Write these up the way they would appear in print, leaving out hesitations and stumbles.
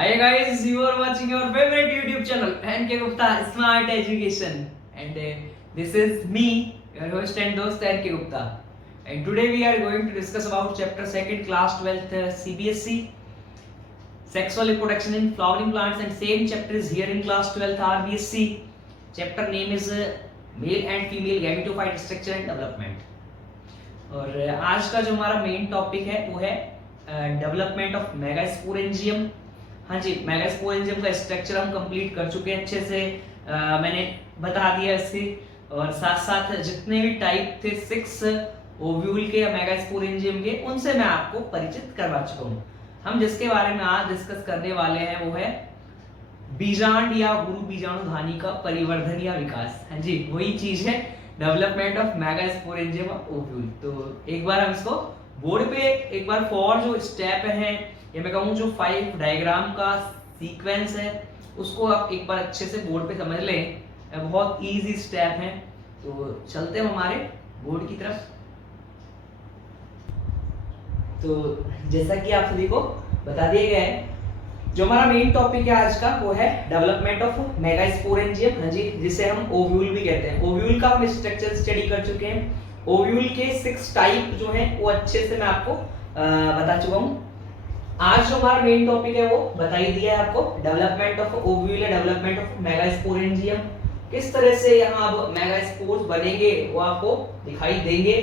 Hi guys, you are watching your favorite YouTube channel NK Gupta Smart Education, and this is me, your host and host NK Gupta. And today we are going to discuss about chapter 2nd, class 12th CBSE, sexual reproduction in flowering plants, and same chapter is here in class 12th RBSC. Chapter name is male and female gametophyte structure and development. और आज का जो हमारा main topic है वो है development of megasporangium. हाँ जी, megasporangium का स्ट्रक्चर हम कंप्लीट कर चुके हैं अच्छे से, मैंने बता दिया इससे। और साथ साथ जितने भी टाइप थे 6 ओव्यूल के या मेगास्पोरेंजियम के, उनसे मैं आपको परिचित करवा चुका हूँ। हम जिसके बारे में आज डिस्कस करने वाले हैं वो है बीजांड या गुरु बीजाणुधानी का परिवर्धन या विकास। हाँ जी, वही चीज है डेवलपमेंट ऑफ मेगास्पोरेंजियम ओव्यूल। तो एक बार हम इसको बोर्ड पे एक बार फॉर जो स्टेप हैं, या मैं कहूँ जो 5 डायग्राम का सीक्वेंस है, उसको आप एक बार अच्छे से बोर्ड पे समझ लें। बहुत इजी स्टेप है। तो चलते हैं हमारे बोर्ड की तरफ। तो जैसा कि आप सभी को बता दिया गया है, जो हमारा मेन टॉपिक है आज का वो है डेवलपमेंट ऑफ मेगास्पोरेंजियम। हाँ जी, जिसे हम ओव्यूल भी कहते हैं। ओव्यूल का हम स्ट्रक्चर स्टडी कर चुके हैं। ओव्यूल के 6 टाइप जो हैं वो अच्छे से मैं आपको बता चुका हूँ। आज जो हमारा मेन टॉपिक है वो बता ही दिया है आपको, डेवलपमेंट ऑफ ओव्यूल या डेवलपमेंट ऑफ मेगास्पोरेंजियम। किस तरह से यहाँ अब मेगास्पोर्स बनेंगे वो आपको दिखाई देंगे।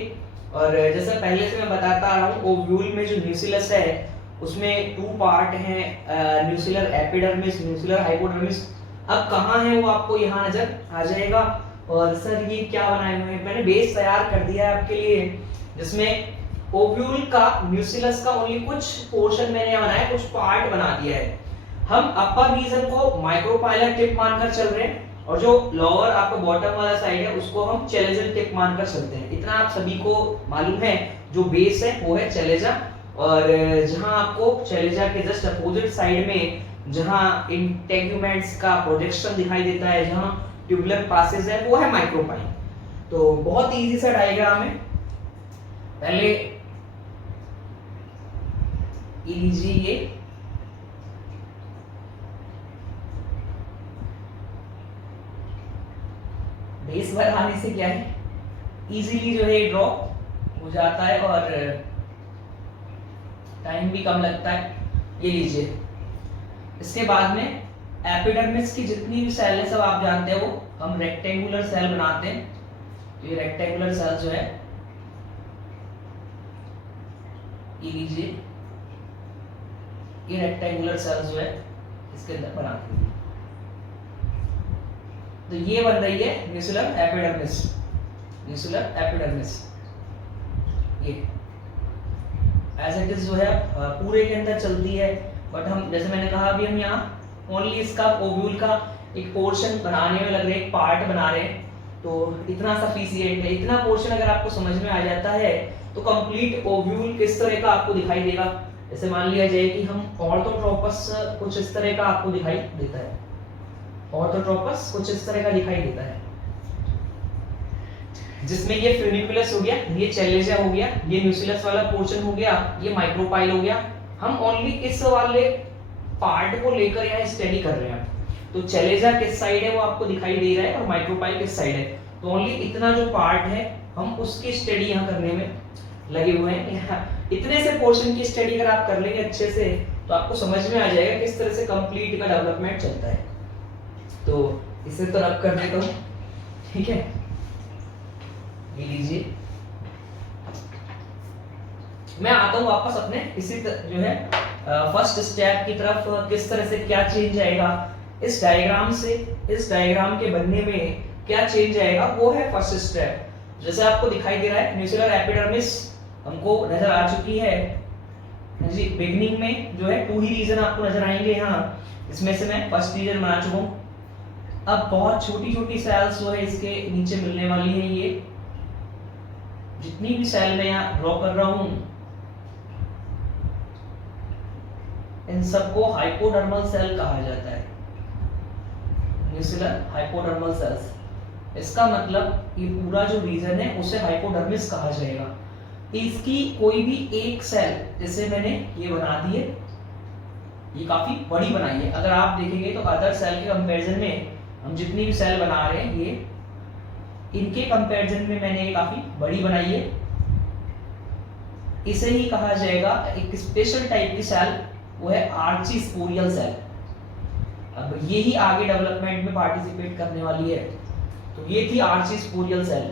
और जैसे पहले से मैं बताता आ रहा हूँ, ओव्यूल में जो न्यूक्लियस है उसमें 2 पार्ट हैं, न्यूक्लियर एपिडर्मिस, न्यूक्लियर हाइपोडर्मिस। अब कहाँ है वो आपको यहाँ नजर आ जाएगा। और सर ये क्या बनाए हुए हैं, मैंने बेस तैयार कर दिया है आपके लिए, जिसमें ओव्यूल का न्यूक्लियस का ओनली कुछ पोर्शन मैंने यहाँ बनाया, कुछ पार्ट बना दिया है। हम अपर रीजन को माइक्रोपाइलर टिप मानकर चल रहे हैं, और जो लोअर आपका बॉटम वाला साइड है उसको हम चैलेंजर टिप मानकर चलते हैं। इतना आप सभी को मालूम है। जो बेस है वो है चैलेंजर, और जहां आपको चैलेंजर के जस्ट अपोजिट साइड में जहां इंटेग्यूमेंट्स का प्रोजेक्शन दिखाई देता है, जहां ट्यूबुलर पासेज है, वो है माइक्रोपाइल। तो बहुत इजी सा डायग्राम है। पहले लीजिए ये बेस बनाने से क्या है, इजीली जो है ड्रॉ हो जाता है और टाइम भी कम लगता है। ये लीजिए, इसके बाद में एपिडर्मिस की जितनी भी सेल है सब आप जानते हैं, वो हम रेक्टेंगुलर सेल बनाते हैं। तो ये रेक्टेंगुलर सेल जो है, ये लीजिए, ये रेक्टेंगुलर सेल जो है इसके अंदर बनाते हैं। तो ये बन रही है न्यूक्लियर एपिडर्मिस, न्यूक्लियर एपिडर्मिस। ये एज इट इज जो है पूरे के अंदर चलती है, बट हम जैसे मैंने कहा अभी हम यहाँ ओनली इसका ओव्यूल का एक पोर्शन बनाने में लग रहे हैं, एक पार्ट बना रहे हैं। तो इतना सफिशिएंट है। इतना पोर्शन अगर आपको समझ में आ जाता है तो कंप्लीट ओव्यूल किस तरह का आपको दिखाई देगा। जैसे मान लिया जाए कि हम ऑर्थोट्रोपस कुछ इस तरह का आपको दिखाई देता है, ऑर्थोट्रोपस कुछ इस तरह का दिखाई देता है, जिसमें ये फ्यूनिकुलस हो गया, ये चैलेंजर हो गया, ये न्यूक्लियस वाला पोर्शन हो गया, ये माइक्रोपाइल हो गया। हम ओनली इस वाले पार्ट को लेकर यहाँ स्टडी कर रहे हैं। तो चैलेंजर किस साइड है वो आपको दिखाई दे रहा है, और माइक्रोपाइल किस साइड है। तो ओनली इतना जो पार्ट है हम उसकी स्टडी यहाँ करने में लगे हुए हैं। इतने से पोर्शन की स्टडी अगर आप कर लेंगे अच्छे से तो आपको समझ में आ जाएगा किस तरह से कंप्लीट का डेवलपमेंट चलता है। तो इसे तो रब कर देता हूँ, ठीक है। ये लीजिए, मैं आता हूँ वापस अपने इसी जो है फर्स्ट स्टेप की तरफ। किस तरह से क्या चेंज आएगा इस डायग्राम से, इस डायग्राम के बनने में क्या चेंज आएगा, वो है फर्स्ट स्टेप। जैसे आपको दिखाई दे रहा है न्यूक्लियर एपिडर्मिस हमको नजर आ चुकी है जी। बिगनिंग में जो है 2 ही रीजन आपको नजर आएंगे यहाँ, इसमें से मैं फर्स्ट रीजन बना चुका हूँ। अब बहुत छोटी छोटी सेल्स जो है इसके नीचे मिलने वाली है। ये जितनी भी सेल मैं यहाँ ड्रॉ कर रहा हूँ, इन सबको हाइपोडर्मल सेल कहा जाता है, न्यूक्लियर हाइपोडर्मल सेल्स। इसका मतलब ये पूरा जो रीजन है उसे हाइपोडर्मिस कहा जाएगा। इसकी कोई भी एक सेल, जैसे मैंने ये बना दी है, ये काफी बड़ी बनाई है। अगर आप देखेंगे तो अदर सेल के कंपैरिजन में हम जितनी भी सेल बना रहे हैं ये इनके कंपैरिजन में मैंने ये काफी बड़ी बनाई है। इसे ही कहा जाएगा एक स्पेशल टाइप की सेल, वो है आर्चीस्पोरियल सेल। अब ये ही आगे डेवलपमेंट में पार्टिसिपेट करने वाली है। तो ये थी आर्चीस्पोरियल सेल।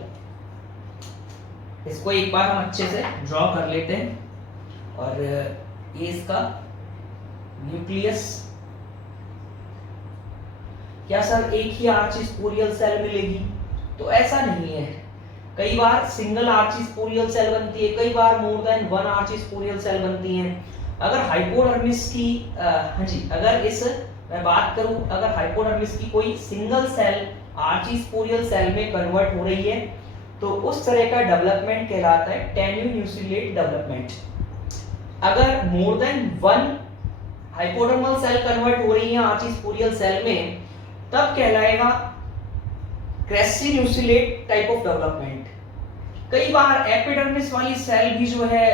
इसको एक बार हम अच्छे से ड्रॉ कर लेते हैं। और ये इसका न्यूक्लियस। क्या सर एक ही आर्चीस्पोरियल सेल मिलेगी? तो ऐसा नहीं है। कई बार सिंगल आर्चीस्पोरियल सेल बनती है, कई बार मोर देन वन आर्चीस्पोरियल सेल बनती हैं। अगर हाइपोडर्मिस की अगर इस मैं बात करूं, अगर हाइपोडर्मिस की कोई सिंगल सेल आर्चीस्पोरियल सेल में कन्वर्ट हो रही है तो उस तरह का डेवलपमेंट कहलाता है टेन्यून्यूसिलेट डेवलपमेंट। अगर more than one hypodermal cell convert हो रही है आर्चीस्पोरियल सेल में, तब कहलाएगा क्रेसिन्यूसिलेट टाइप ऑफ डेवलपमेंट। कई बार एपिडर्मिस वाली सेल भी जो है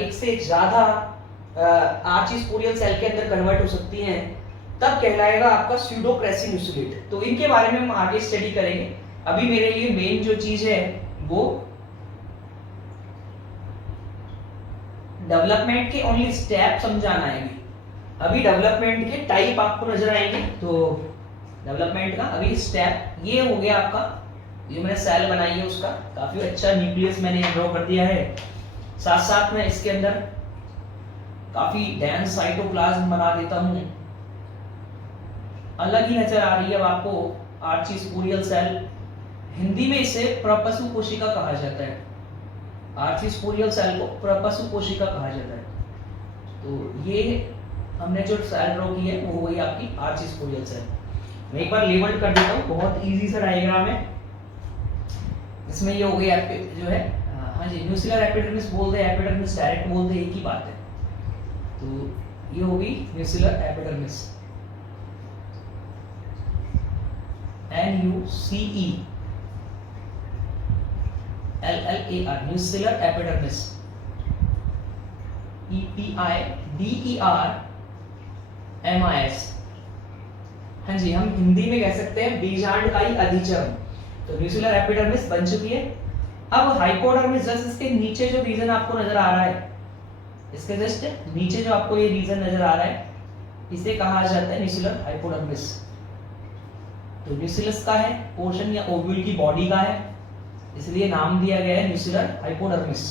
एक से ज्यादा आर्चीस्पोरियल सेल के अंदर कन्वर्ट हो सकती हैं, तब कहलाएगा आपका स्यूडो क्रेसिन्यूसिलेट। तो इनके बारे में हम आगे स्टडी करेंगे। अभी मेरे लिए मेन जो चीज है वो डेवलपमेंट के ओनली स्टेप समझाना है। अभी डेवलपमेंट के टाइप आपको नजर आएंगे। तो डेवलपमेंट का अभी स्टेप ये हो गया आपका, जो मैंने सेल बनाई है उसका काफी अच्छा न्यूक्लियस मैंने ड्रॉ कर दिया है। साथ साथ में इसके अंदर काफी डेंस साइटोप्लाज्म बना देता हूं। अलग ही नजर आ रही है अब आपको आर्चीस्पोरियल सेल। हिंदी में इसे प्रपशु कोशिका कहा जाता है। आर्चीस्पोरियल सेल को प्रपशु कोशिका कहा जाता है। तो ये हमने जो सेल ड्रॉ की है वो वही आपकी आर्चीस्पोरियल सेल। मैं एक बार लेबल कर देता हूँ, बहुत इजी सा डायग्राम है। इसमें ये हो गई जो है न्यूक्लियर एपिडर्मिस बोलते हैं, एपिडर्मिस डायरेक्ट बोलते हैं, एक ही बात है। तो ये होगी nuclear epidermis, NUCE LLAR nuclear epidermis, EPIDERMIS। हाँ जी, हम हिंदी में कह सकते हैं बीजांडकाई अधिचर्म। तो न्यूक्लियर एपिडर्मिस बन चुकी है। अब हाइपोडर्मिस, जस्ट इसके नीचे जो रीजन आपको नजर आ रहा है, इसके जस्ट नीचे जो आपको ये रीजन नजर आ रहा है, इसे कहा जाता है न्यूक्लियर हाइपोडर्मिस। तो न्यूक्लियस का है पोर्शन या ओव्यूल की बॉडी का है, इसलिए नाम दिया गया है न्यूक्लियर हाइपोडर्मिस।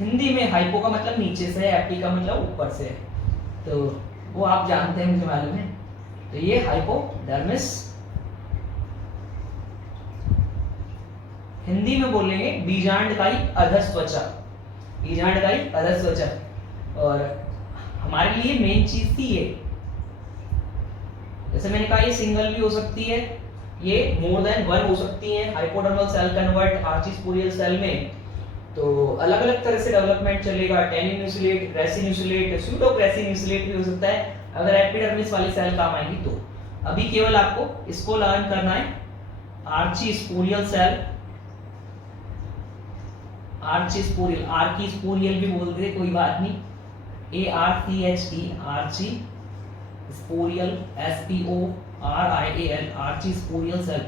हिंदी में हाइपो का मतलब नीचे से है, एपी का मतलब ऊपर से है। तो वो आप जानते हैं, मुझे मालूम है। तो ये हाइपोडर्मिस, हिंदी में बोलेंगे बीजांडकाई अधस्वचा, बीजांडकाई अधस्वचा। और हमारे लिए मेन चीज थी ये, जैसे मैंने कहा ये सिंगल भी हो सकती है, ये मोर देन वन हो सकती है। हाइपोडर्मल सेल कन्वर्ट आर्चीस्पोरियल सेल में तो अलग अलग तरह से डेवलपमेंट चलेगा। टेन्यून्यूसिलेट, क्रेसिन्यूसिलेट, स्यूडो क्रेसिन्यूसिलेट भी हो सकता है अगर एपिडर्मिस वाली सेल काम आएगी तो। अभी केवल आपको इसको लर्न करना है, आर्चीस्पोरियल सेल, आर्चीस्पोरियल, आर्कीस्पोरियल भी बोलते हैं, कोई बात नहीं। ARCHE archesporial, SPORIAL archesporial cell.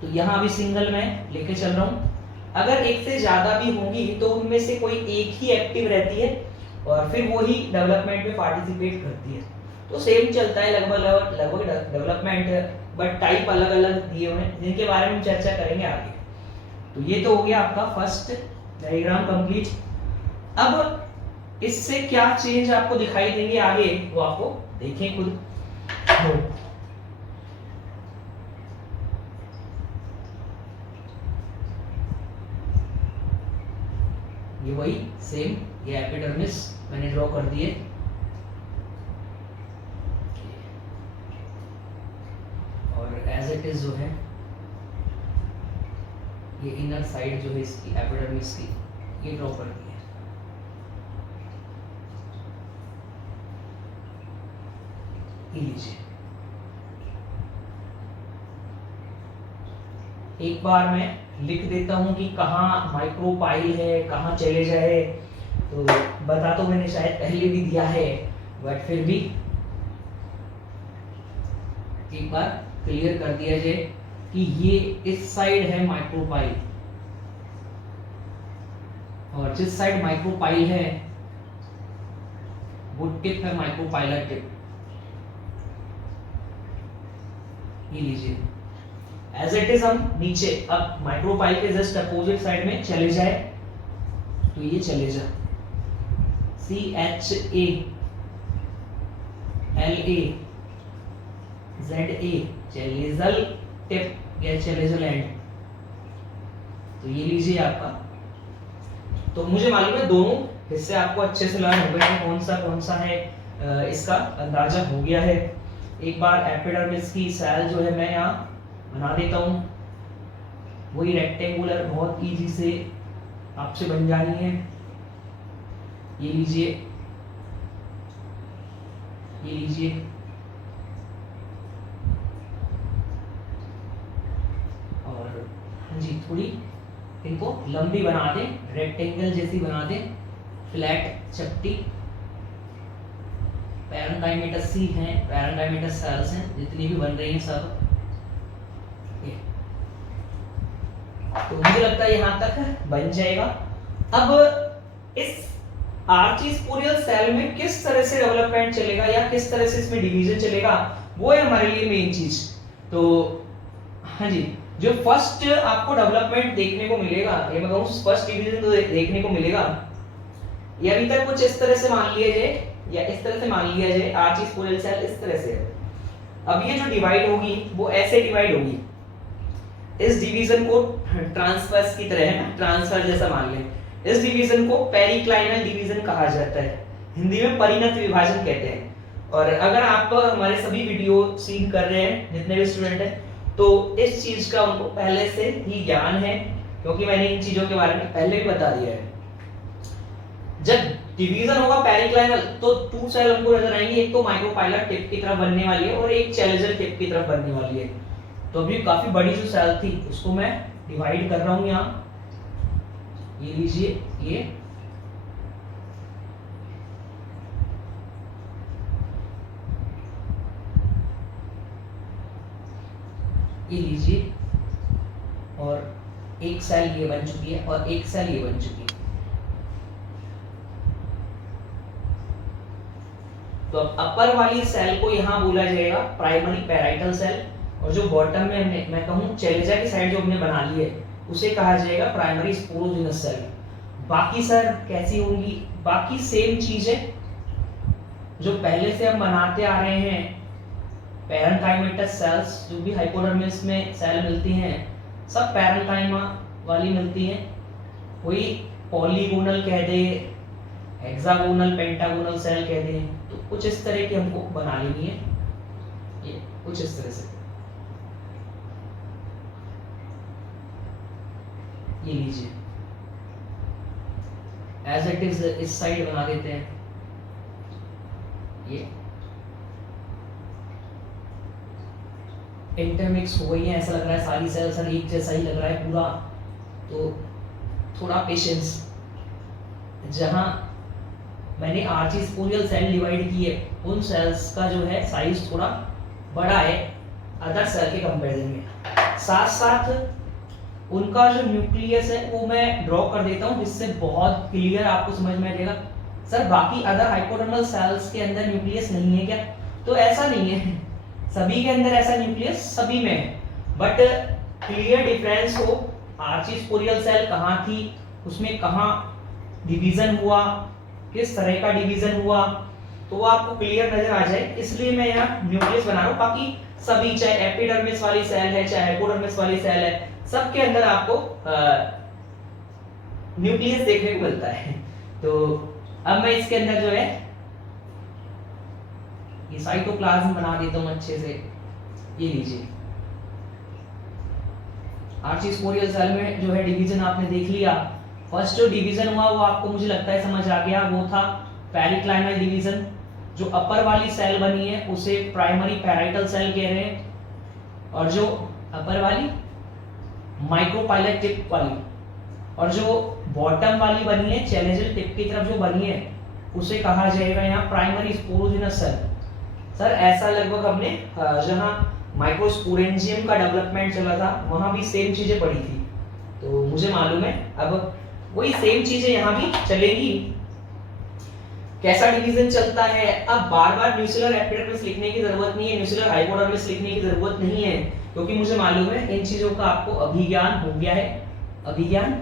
तो यहाँ भी सिंगल में लेके चल रहा हूँ। अगर एक से ज्यादा भी होंगी तो उनमें से कोई एक ही एक्टिव रहती है और फिर वो ही डेवलपमेंट में पार्टिसिपेट करती है। तो सेम चलता है लगभग डेवलपमेंट, बट टाइप अलग अलग दिए हुए हैं, जिनके बारे में हम चर्चा करेंगे आगे। तो ये तो हो गया आपका फर्स्ट डायग्राम कंप्लीट। अब इससे क्या चेंज आपको दिखाई देंगे आगे, वो आपको देखें खुद। ये वही सेम, ये एपिडर्मिस मैंने ड्रॉ कर दिए। और एज इट इज जो है ये इनर साइड जो है इसकी एपिडर्मिस की, ये ड्रॉ कर दी है। ये लीजिए, एक बार मैं लिख देता हूं कि कहाँ माइक्रोपाइल है, कहाँ चले जाए। तो बता तो मैंने शायद पहले भी दिया है, बट फिर भी एक बार क्लियर कर दिया जाए कि ये इस साइड है माइक्रोपाइल, और जिस साइड माइक्रोपाइल है वो टिप है माइक्रोपाइलर टिप। ये लीजिए एज इट इज, हम नीचे अब माइक्रोपाइल के जस्ट अपोजिट साइड में चले जाए तो ये चले जा CHALA ZA चैलेजल टिप या चैलेजल एंड। तो ये लीजिए आपका। तो मुझे मालूम है दोनों हिस्से आपको अच्छे से लर्न हो गए हैं, कौन सा है इसका अंदाजा हो गया है। एक बार एपिडर्मिस की सेल जो है मैं यहाँ बना देता हूँ, वही रेक्टेंगुलर, बहुत इजी से आपसे बन जानी है। ये लीजिए, ये लीजिए, और हाँ जी थोड़ी इनको लंबी बना दें, रेक्टेंगल जैसी बना दें, फ्लैट चपटी। पैरेंकाइमेटस सी हैं, पैरेंकाइमेटस सेल्स हैं जितनी भी बन रही हैं सब। तो मुझे लगता है यहाँ तक बन जाएगा। अब इस आर्चीस्पोरियल सेल में किस तरह से डेवलपमेंट चलेगा या किस तरह से इसमें डिवीजन चलेगा, वो है हमारे लिए मेन चीज। तो हाँ जी, जो फर्स्ट आपको डेवलपमेंट देखने को मिलेगा, ये मैं कहूँ फर्स्ट डिवीजन तो देखने को मिलेगा, ये अभी तक कुछ इस तरह से मान लिया जाए या इस तरह से मान लिया जाए, आर्चीस्पोरियल सेल इस तरह से। अब ये जो डिवाइड होगी वो ऐसे डिवाइड होगी, इस डिवीजन को ट्रांसवर्स की तरह है ना, ट्रांसफर जैसा मान लें। इस डिवीजन को पेरिक्लाइनल डिवीजन कहा जाता है, हिंदी में परिणत विभाजन कहते हैं। और अगर आप हमारे सभी वीडियो सीन कर रहे हैं जितने भी स्टूडेंट हैं, तो इस चीज का उनको पहले से ही ज्ञान है, क्योंकि मैंने इन चीजों के बारे में पहले भी बता दिया है। जब डिवीजन होगा पेरिक्लाइनल तो टू सेल हमको नजर आएंगी, एक तो माइक्रोपाइलर टिप की तरफ बनने वाली है और एक चैलेंजर टिप की तरफ बनने वाली है। तो अभी काफी बड़ी जो सेल थी उसको मैं डिवाइड कर रहा हूं यहाँ। ये लीजिए, ये लीजिए, और एक सेल ये बन चुकी है और एक सेल ये बन चुकी है। तो अब अपर वाली सेल को यहां बोला जाएगा प्राइमरी पैराइटल सेल, और जो बॉटम में मैं कहूं चैलेंजर की साइड जो हमने बना ली है उसे कहा जाएगा प्राइमरी स्पोरोजिनस सेल। बाकी सर कैसी होंगी? बाकी सेम चीज है जो पहले से हम बनाते आ रहे हैं। पैरेंकाइमेटस सेल्स जो भी हाइपोडर्मिस में सेल मिलती हैं सब पैरेंकाइमा वाली मिलती हैं। कोई पॉलीगोनल कह दे, हेक्सागोनल, पेंटागोनल सेल कह दे, तो कुछ इस तरह की हमको बना लेनी है। ये कुछ इस तरह से, ये लीजिए एज इट इज इस साइड बना देते हैं। ये इंटरमिक्स हो गई है, ऐसा लग रहा है सारी सेल्स एक जैसा ही लग रहा है पूरा। तो थोड़ा पेशेंस। जहां मैंने आर्चीस्पोरियल सेल डिवाइड की है उन सेल्स का जो है साइज थोड़ा बड़ा है अदर सेल के कंपैरिजन में। साथ साथ उनका जो न्यूक्लियस है वो मैं ड्रॉ कर देता हूं जिससे बहुत क्लियर आपको समझ में आएगा। सर बाकी अदर हाइपोडर्मल सेल्स के अंदर न्यूक्लियस नहीं है क्या? तो ऐसा नहीं है, सभी के अंदर ऐसा न्यूक्लियस सभी में है, बट क्लियर डिफरेंस हो आर्चीस्पोरियल सेल कहाँ थी, उसमें कहाँ डिवीजन हुआ, किस तरह का डिवीजन हुआ, तो वो आपको क्लियर नजर आ जाए, इसलिए मैं यहाँ न्यूक्लियस बना रहा हूँ। बाकी सभी चाहे एपिडर्मिस वाली सेल है चाहे हाइपोडर्मिस वाली सेल है, सबके अंदर आपको न्यूक्लियस देखने को मिलता है। तो अब मैं इसके अंदर जो है ये साइटोप्लाज्म बना देता हूं अच्छे से। ये लीजिए आर्चीस्पोरियल सेल में जो है डिवीजन आपने देख लिया। फर्स्ट जो डिवीजन हुआ वो आपको मुझे लगता है समझ आ गया, वो था पेरिक्लाइनल डिवीजन। जो अपर वाली सेल बनी है उसे प्राइमरी पैराइटल सेल कह रहे हैं, और जो अपर वाली माइक्रोपाइलर टिप वाली, और जो बॉटम वाली बनी है चैलेंजर टिप की तरफ जो बनी है उसे कहा जाएगा यहाँ प्राइमरी स्पोरोजिनस सेल। सर ऐसा लगभग हमने जहाँ माइक्रोस्पोरेंजियम का डेवलपमेंट चला था वहां भी सेम चीजें पढ़ी थी, तो मुझे मालूम है अब वही सेम चीजें यहाँ भी चलेगी। कैसा डिवीजन चलता है, अब बार बार न्यूक्लियर एपिडर्मिस लिखने की जरूरत नहीं है, न्यूक्लियर हाइपोडर्मिस लिखने की जरूरत नहीं है, क्योंकि मुझे मालूम है इन चीजों का आपको अभिज्ञान हो गया है, अभिज्ञान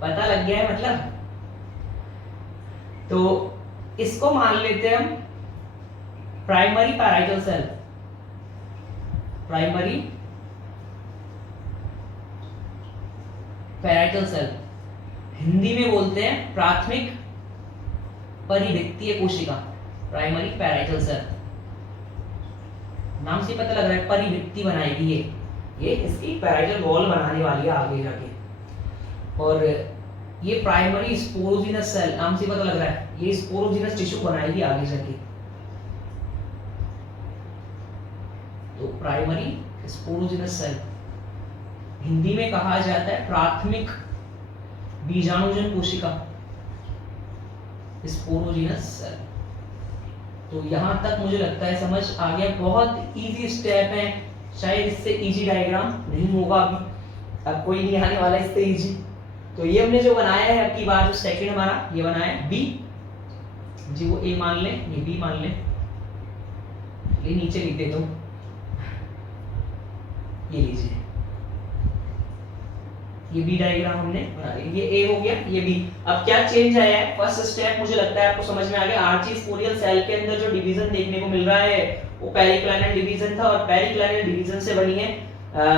पता लग गया है मतलब। तो इसको मान लेते हैं हम primary parietal cell, primary parietal cell, Hindi में बोलते हैं प्राथमिक परिवृत्तीय कोशिका, प्राइमरी पैराइटल सेल। नाम से पता लग रहा है परिवृत्ति बनाएगी ये इसकी पैराइटल वॉल बनाने वाली है आगे जाके। और ये प्राइमरी स्पोरोजिनस सेल, नाम से पता लग रहा है ये स्पोरोजिनस टिश्यू बनाएगी आगे जाके। तो प्राइमरी स्पोरोजिनस सेल हिंदी में कहा जाता है प्राथमिक बीजाणुजन कोशिका, स्पोरोजिनस सेल। तो यहां तक मुझे लगता है समझ आ गया, बहुत इजी स्टेप है, शायद इससे इजी डायग्राम नहीं होगा अभी, अब कोई नहीं आने वाला इससे इजी। तो ये हमने जो बनाया है अब की बार, जो सेकंड हमारा ये बनाया है बी जी, वो ए मान लें, ये बी मान लें, ये नीचे लिख देता हूं, ये लीजिए, ये बी डायग्राम हमने बना लिया, ये ए हो गया, ये बी। अब क्या चेंज आया है, फर्स्ट स्टेप मुझे लगता है आपको समझ में आ गया। आर्चीस्पोरियल सेल के अंदर जो डिवीजन देखने को मिल रहा है वो पेरिक्लाइनल डिवीजन था, और पेरिक्लाइनल डिवीजन से बनी है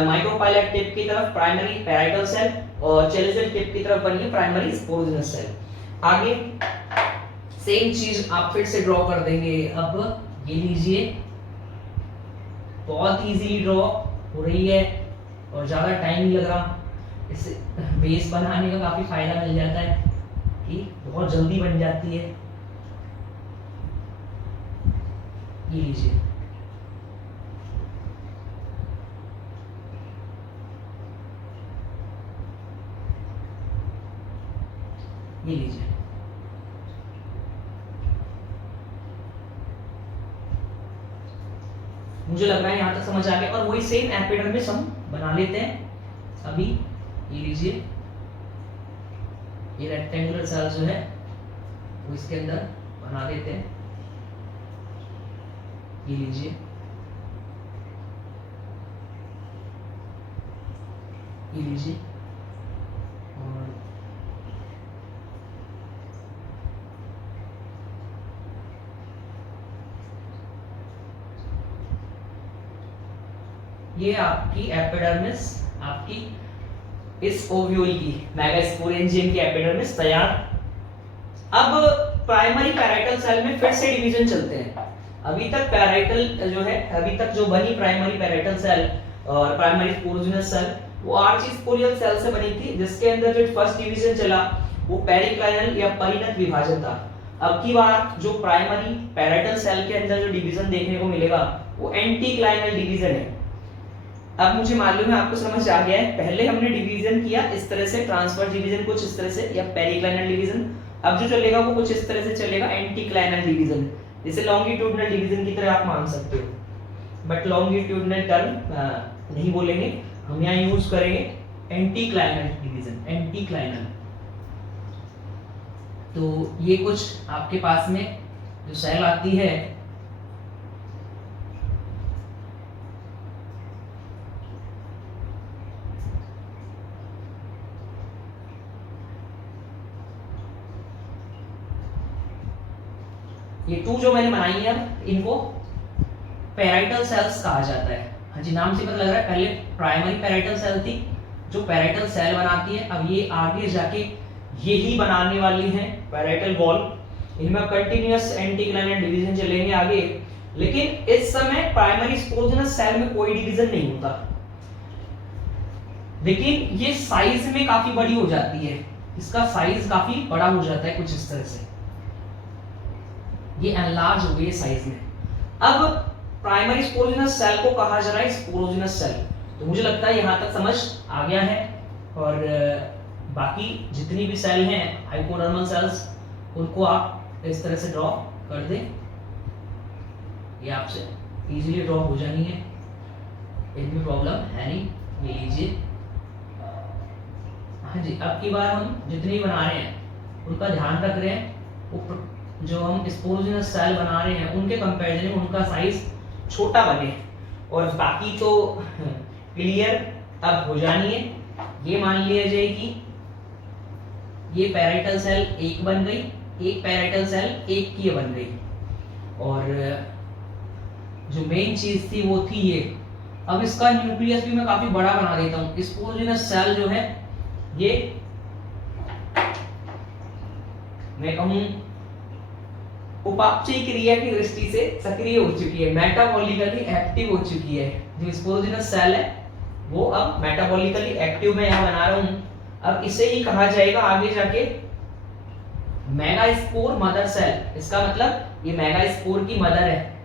माइक्रोपाइलेट टिप की तरफ प्राइमरी पैराइटल सेल, और चेलिजल टिप की तरफ बनी है प्राइमरी स्पोरोजिनस सेल। आगे सेम चीज आप फिर से ड्रॉ कर देंगे। अब ये लीजिए, बहुत इजीली ड्रॉ हो रही है और ज्यादा टाइम नहीं लग रहा, इससे बेस बनाने का काफी फायदा मिल जाता है कि बहुत जल्दी बन जाती है। ये लीजिए, ये लीजिए, मुझे लग रहा है यहां तक समझ आ गया। और वही सेम एपिडर्मिस हम बना लेते हैं अभी। ये लीजिए, ये रेक्टेंगुलर सेल जो है वो इसके अंदर बना देते हैं। ये लीजिए, ये लीजिए, और ये आपकी एपिडर्मिस, आपकी इस ओव्यूल की मेगास्पोरेंजियम की एपिडर्मिस तैयार। अब प्राइमरी पैराइटल सेल में फिर से डिवीजन चलते हैं। अभी तक पैराइटल जो है, अभी तक जो बनी प्राइमरी पैराइटल सेल और प्राइमरी स्पोरोजिनस सेल वो आर्चीस्पोरियल सेल से बनी थी, जिसके अंदर जो फर्स्ट डिवीजन चला वो पेरिक्लाइनल या परिणत विभाजन था। अब की बार जो प्राइमरी पैराइटल सेल के अंदर जो डिवीजन देखने को मिलेगा वो एंटीक्लाइनल डिवीजन है। अब मुझे मालूम है आपको समझ आ गया है, पहले हमने डिवीजन किया इस तरह से, ट्रांसवर्स डिवीजन कुछ इस तरह से या पेरिक्लाइनल डिवीजन। अब जो चलेगा वो कुछ इस तरह से चलेगा, एंटीक्लाइनल डिवीजन, जिसे लॉन्गिट्यूडनल डिवीजन की तरह आप मान सकते हो, बट लॉन्गिट्यूडनल टर्म नहीं बोलेंगे हम, यहाँ यूज करेंगे एंटीक्लाइनल डिवीजन, एंटीक्लाइनल। तो ये कुछ आपके पास में जो सेल आती है, ये टू जो मैंने बनाई है इनको पैराइटल सेल्स कहा जाता है। हाँ जी, नाम से पता लग रहा है, पहले प्राइमरी पैराइटल सेल थी जो पैराइटल सेल बनाती है, अब ये आगे जाके यही बनाने वाली है पैराइटल वॉल। इनमें कंटिन्यूअस एंटीक्लाइनल डिवीजन चलेंगे आगे, लेकिन इस समय प्राइमरी स्पोरोजिनस सेल में कोई डिवीजन नहीं होता, लेकिन ये साइज में काफी बड़ी हो जाती है, इसका साइज काफी बड़ा हो जाता है कुछ इस तरह से, ये एनलार्ज हो गई साइज में। अब प्राइमरी स्पोरोजिनस सेल को कहा जा रहा है स्पोरोजिनस सेल। तो मुझे लगता है यहां तक समझ आ गया है, और बाकी जितनी भी सेल हैं हाइपोडर्मल सेल्स, उनको आप इस तरह से ड्रॉ कर दें, ये आपसे इजीली ड्रॉ हो जानी है, इनमें प्रॉब्लम है नहीं। ये लीजिए। हाँ जी, अब की बार हम जितनी बना रहे हैं उनका ध्यान रख रहे हैं, जो हम स्पोरोजिनस सेल बना रहे हैं उनके कंपैरिजन में उनका साइज छोटा बने, और बाकी तो क्लियर अब हो जानी है। ये मान लिया जाए कि ये पैराइटल सेल एक बन गई, एक पैराइटल सेल एक की बन गई, और जो मेन चीज थी वो थी ये। अब इसका न्यूक्लियस भी मैं काफी बड़ा बना देता हूँ। स्पोरोजिनस सेल जो है ये मैं कहूँ उपापचयी क्रिया की दृष्टि से सक्रिय हो चुकी है, मेटाबॉलिकली एक्टिव हो चुकी है। जो स्पोरोजिनस सेल है वो अब मेटाबॉलिकली एक्टिव मैं यहाँ बना रहा हूँ। अब इसे ही कहा जाएगा आगे जाके मेगास्पोर मदर सेल। इसका मतलब ये मेगास्पोर की मदर है,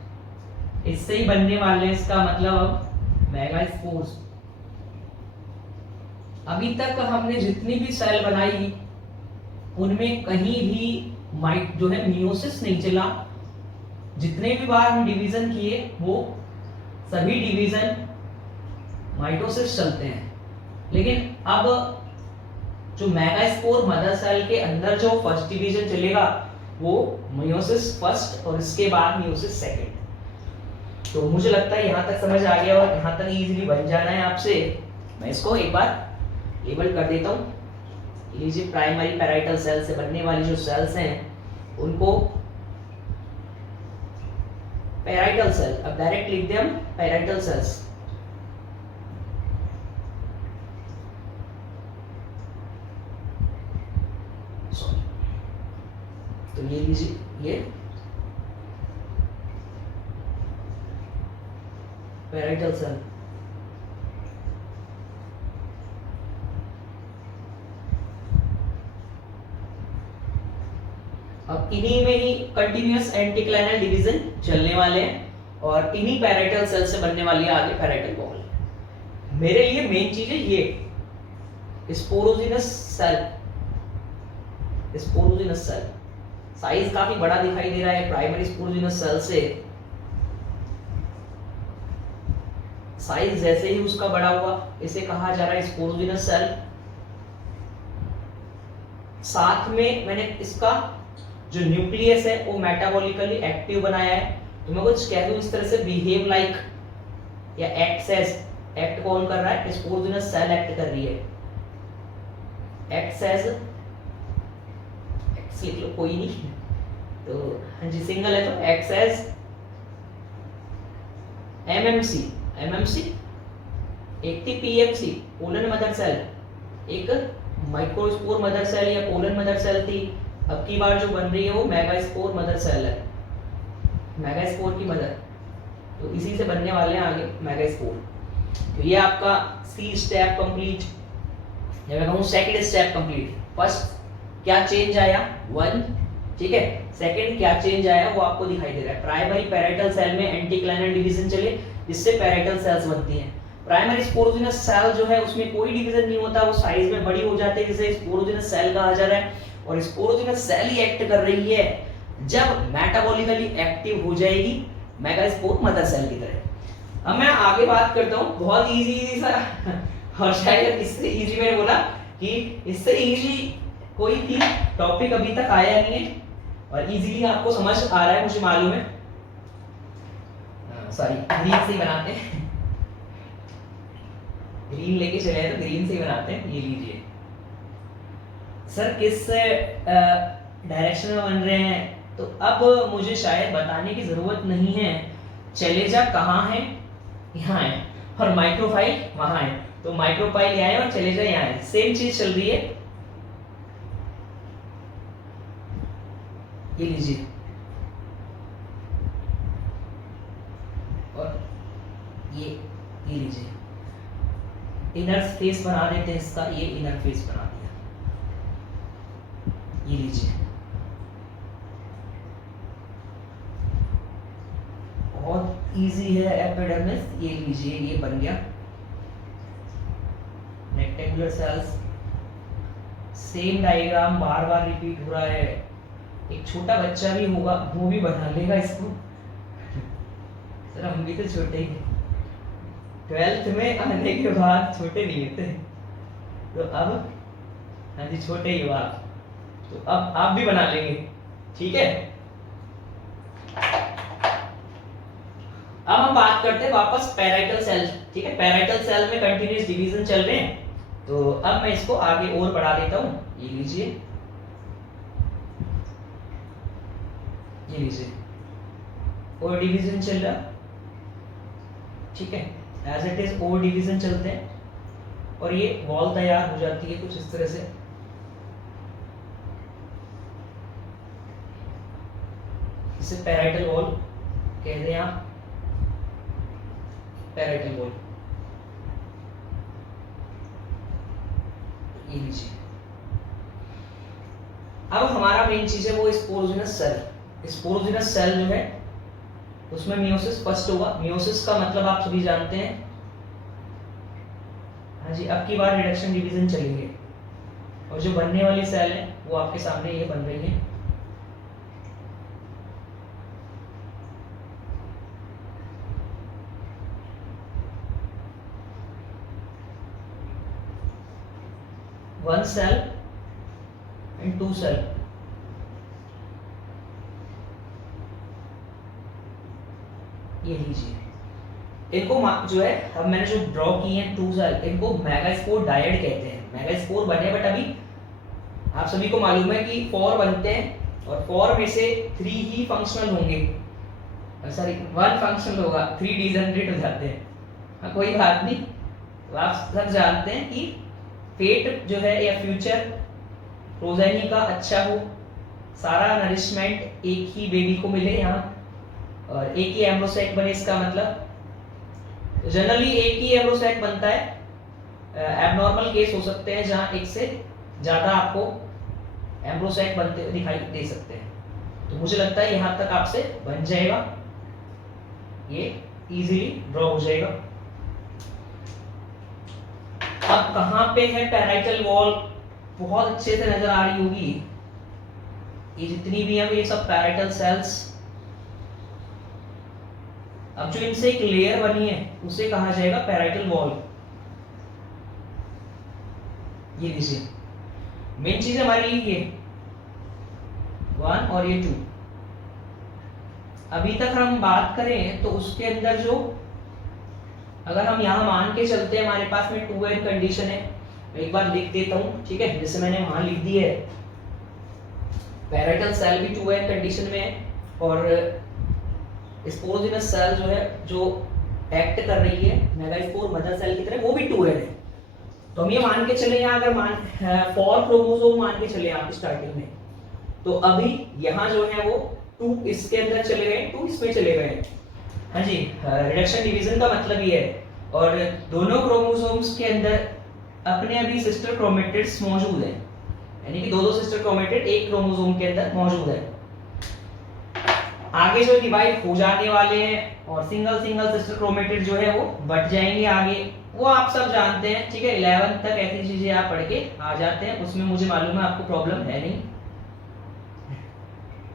इससे ही बनने वाले हैं, इसका मतलब अब मेगास्पोर्स। अभी तक हमने जितनी भी सेल बनाई उनमें कहीं भी जो है मियोसिस नहीं चला। जितने भी बार हम डिवीजन किए वो सभी डिवीजन माइटोसिस चलते हैं। लेकिन अब जो मेगास्पोर मदर सेल के अंदर जो फर्स्ट डिवीजन चलेगा वो मियोसिस फर्स्ट और इसके बाद मियोसिस सेकंड। तो मुझे लगता है यहाँ तक समझ आ गया और यहाँ तक इजीली बन जाना है आपसे। मैं इसको एक बार लेबल कर देता हूँ। लीजिए, प्राइमरी पैराइटल सेल से बनने वाली जो सेल्स हैं उनको पैराइटल सेल, अब डायरेक्ट लिख दे हम पैराइटल सेल्स। तो ये लीजिए, ये पैराइटल सेल। अब इन्हीं में ही कंटिन्यूअस एंटीक्लाइनल डिवीजन चलने वाले हैं और इन्हीं पैराइटल सेल से बनने वाली है आगे पैराइटल बॉल। मेरे लिए मेन चीज है ये sporogenous cell. Sporogenous cell size काफी बड़ा दिखाई दे रहा है प्राइमरी स्पोरोजिनस सेल से। साइज जैसे ही उसका बड़ा हुआ इसे कहा जा रहा है स्पोरोजिनस सेल। साथ में मैंने इसका जो न्यूक्लियस है वो मेटाबॉलिकली एक्टिव बनाया है। तो मैं कुछ कह दूं इस तरह से बिहेव लाइक या एक्ट एज, एक्ट कौन कर रहा है? स्पोरोजिनस सेल एक्ट कर रही है। एक्ट एज, एक्स लिख लो कोई नहीं, तो हाँ जी सिंगल है तो एक्ट एज एमएमसी। एमएमसी एक थी पीएमसी पोलन मदर सेल, एक माइक्रोस्पोर मदर सेल या पोलन मदर सेल थी। अब की बार जो बन रही है वो मेगास्पोर मदर सेल है, मेगास्पोर की मदर। तो इसी से बनने वाले हैं आगे मेगास्पोर। तो ये आपका सी स्टेप कंप्लीट, या मैं कहूँ सेकंड स्टेप कंप्लीट। फर्स्ट क्या चेंज आया? 1, ठीक है। सेकंड क्या चेंज आया वो आपको दिखाई दे रहा है। प्राइमरी पैराइटल सेल में एंटीक्लाइनल डिवीजन चले जिससे पैराइटल सेल्स बनती हैं। प्राइमरी स्पोरोजिनस सेल जो है उसमें कोई डिवीजन नहीं होता, वो साइज में बड़ी हो जाती है जिसे स्पोरोजिनस सेल कहा जा रहा है। और स्पोरोजिनस सेल ही एक्ट कर रही है जब मेटाबॉलिकली एक्टिव हो जाएगी मेगास्पोर मदर सेल की तरह। अब मैं आगे बात करता हूँ, बहुत इजी सा, और शायद इससे इजी मैंने बोला कि इससे इजी कोई भी टॉपिक अभी तक आया नहीं है और इजीली आपको समझ आ रहा है मुझे मालूम है। सॉरी, ग्रीन से ही बनाते हैं, ग्रीन लेके चले तो ग्रीन से ही बनाते हैं। ये लीजिए सर, किस डायरेक्शन में बन रहे हैं? तो अब मुझे शायद बताने की जरूरत नहीं है। चलेजा कहाँ है? यहाँ है, और माइक्रोफाइल वहां है। तो माइक्रोफाइल यहाँ है और चलेजा यहाँ है, सेम चीज चल रही है। ये लीजिए, और ये लीजिए, इनर फेस बना देते हैं इसका। ये इनर फेस बना दिया, ये लीजिए। बहुत इजी है एपिडर्मिस, ये लीजिए, ये बन गया रेक्टेंगुलर सेल्स। सेम डायग्राम बार बार रिपीट हो रहा है एक छोटा बच्चा भी होगा वो भी बना लेगा इसको। सर हम भी तो छोटे ही, 12th में आने के बाद छोटे नहीं थे, तो अब हाँ जी छोटे ही हो आप, तो अब आप भी बना लेंगे, ठीक है। अब हम बात करते हैं वापस पैराइटल सेल, ठीक है। पैराइटल सेल में कंटिन्यूअस डिवीजन चल रहे हैं, तो अब मैं इसको आगे और बढ़ा देता हूं। ये लीजिए, ये लीजिए, और डिवीजन चल रहा, ठीक है, एज इट इज और डिवीजन चलते हैं, और ये वॉल तैयार हो जाती है कुछ इस तरह से। इसे पैराइटल वॉल कहते हैं आप, पैराइटल वॉल। ये लीजिए, अब हमारा मेन चीज है वो स्पोरोजिनस सेल। स्पोरोजिनस सेल जो है उसमें मियोसिस फर्स्ट होगा। मियोसिस का मतलब आप सभी जानते हैं, हाँ जी, अब की बार रिडक्शन डिवीजन चलेंगे, और जो बनने वाली सेल है वो आपके सामने ये बन रही है। One cell and two cell, ये लीजिए, इनको जो है अब मैंने जो ड्रॉ की है टू सेल, इनको मेगास्पोर डायड कहते हैं। मेगास्पोर बने, बट अभी आप सभी को मालूम है कि 4 बनते हैं, और 4 में से 3 ही फंक्शनल होंगे, सॉरी 1 फंक्शनल होगा, 3 डिजेनरेट हो जाते हैं। हाँ कोई बात नहीं, तो आप सब जानते हैं कि फेट जो है या फ्यूचर प्रोजेनी का अच्छा हो, सारा नरिशमेंट एक ही बेबी को मिले यहाँ, और एक ही एम्ब्रोसाइक बने। इसका मतलब जनरली एक ही एम्ब्रोसाइक बनता है, एबनॉर्मल केस हो सकते हैं जहाँ एक से ज्यादा आपको एम्ब्रोसाइक बनते हुए दिखाई दे सकते हैं। तो मुझे लगता है यहाँ तक आपसे बन जाएगा, ये इजीली ड्रॉ हो जाएगा। अब कहाँ पे है पैराइटल वॉल, बहुत अच्छे से नजर आ रही होगी, ये जितनी भी हैं ये सब पैराइटल सेल्स। अब जो इनसे एक लेयर बनी है उसे कहा जाएगा पैराइटल वॉल। ये देखिए, मेन चीज हमारे लिए ये 1 और ये 2। अभी तक हम बात करें तो उसके अंदर जो, अगर हम यहाँ मान के चलते हैं हमारे पास में 2n कंडीशन है, मैं एक बार लिख देता हूँ, ठीक है, जैसे मैंने वहां लिख दी है, पैराइटल सेल भी 2n कंडीशन में है, और स्पोरोजिनस सेल जो है जो एक्ट कर रही है मेगास्पोर मदर सेल की तरह, वो भी 2n है। तो हम ये मान के चले, यहाँ अगर मान 4 क्रोमोसोम मान के चले आप स्टार्टिंग में, तो अभी यहाँ जो है वो 2 इसके अंदर चले गए, 2 इसमें चले गए, हाँ जी। रिडक्शन डिवीजन का मतलब ये है, और दोनों क्रोमोसोम्स के अंदर अपने अभी सिस्टर क्रोमेटिड्स मौजूद हैं, यानी कि दो सिस्टर क्रोमेटिड एक क्रोमोसोम के अंदर मौजूद है। आगे जो डिवाइड हो जाने वाले हैं और सिंगल सिस्टर क्रोमेटिड जो है वो बढ़ जाएंगे आगे, वो आप सब जानते हैं, ठीक है। 11 तक ऐसी चीजें आप पढ़ के आ जाते हैं, उसमें मुझे मालूम है आपको प्रॉब्लम है नहीं।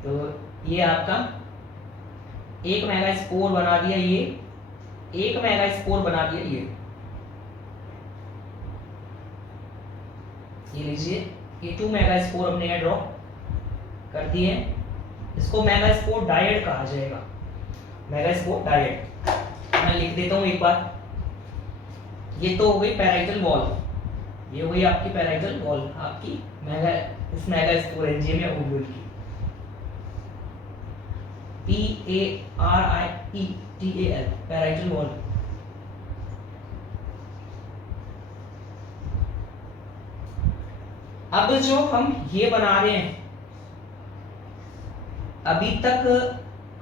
तो ये आपका एक मेगास्पोर बना दिया, ये एक मेगास्पोर बना दिया, ये लीजिए, ये 2 मेगास्पोर हमने ड्रॉ कर दिए। इसको मेगास्पोर डायड कहा जाएगा, मेगास्पोर डायड। मैं लिख देता हूं एक बार, ये तो हो गई पैराइटल वॉल, ये हो गई आपकी पैराइटल वॉल, आपकी इस मेगास्पोर एंजियम या ओव्यूल की, PARIETAL, पैराइटल वॉल। अब जो हम ये बना रहे हैं, अभी तक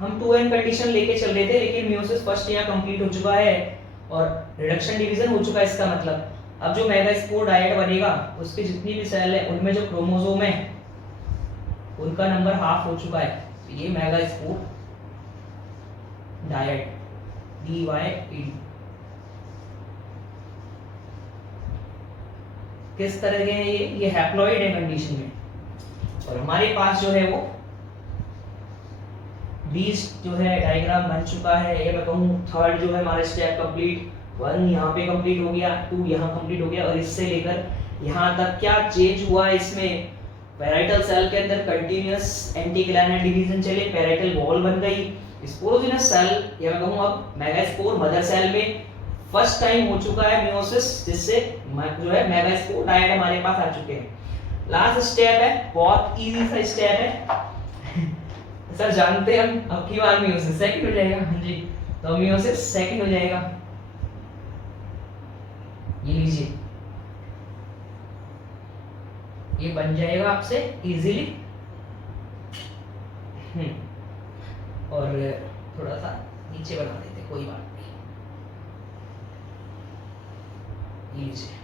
हम 2n कंडीशन लेके चल रहे थे, लेकिन मियोसिस फर्स्ट यहाँ कंप्लीट हो चुका है और रिडक्शन डिवीजन हो चुका है। इसका मतलब अब जो मेगास्पोर डायड बनेगा उसके जितनी भी सेल है उनमें जो क्रोमोसोम है उनका नंबर हाफ हो चुका है। तो ये मेगास्पोर डायड DYAD किस तरह के हैं, ये हैप्लॉइड है कंडीशन में, और हमारे पास जो है वो 20 जो है डायग्राम बन चुका है, या मैं कहूँ थर्ड जो है हमारा स्टेप कंप्लीट, 1 यहाँ पे कंप्लीट हो गया, 2 यहाँ कंप्लीट हो गया, और इससे लेकर यहाँ तक क्या चेंज हुआ इसमें, पैराइटल सेल के अंदर कंटीन्यूअस एंटीक्लाइनर डिवीजन चले, पैराइटल वॉल बन गई, स्पोरोजिनस सेल या मैं कहूँ अब मेगास्पोर मदर सेल में फर्स्ट टाइम हो चुका है मियोसिस, जिससे जो है मेगास्पोर डायड हमारे पास आ चुके हैं। लास्ट स्टेप है, बहुत इजी सा स्टेप है सर जानते हैं हम, अब की बार मियोसिस सेकंड हो जाएगा। हाँ जी, तो मियोसिस सेकंड हो जाएगा, ये लीजिए, ये बन जाएगा आपसे इजीली। और थोड़ा सा नीचे बना देते, कोई बात नहीं, लीजिए।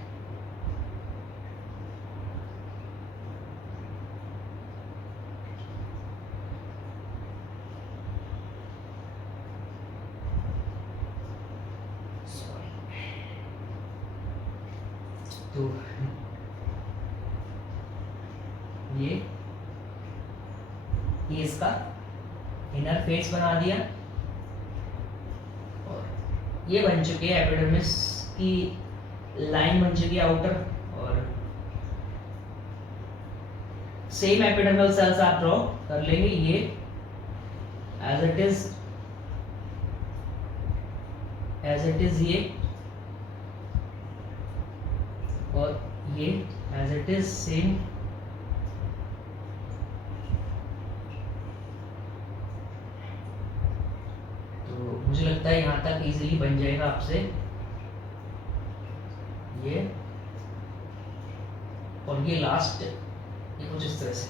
तो ये इसका इनर फेस बना दिया, और ये बन चुकी है एपिडर्मिस की लाइन बन चुकी है आउटर, और सेम एपिडर्मल सेल्स आप ड्रॉ कर लेंगे, ये एज इट इज ये, और ये एज इट इज सेम। तो मुझे लगता है यहाँ तक इजीली बन जाएगा आपसे ये, और ये लास्ट ये कुछ इस तरह से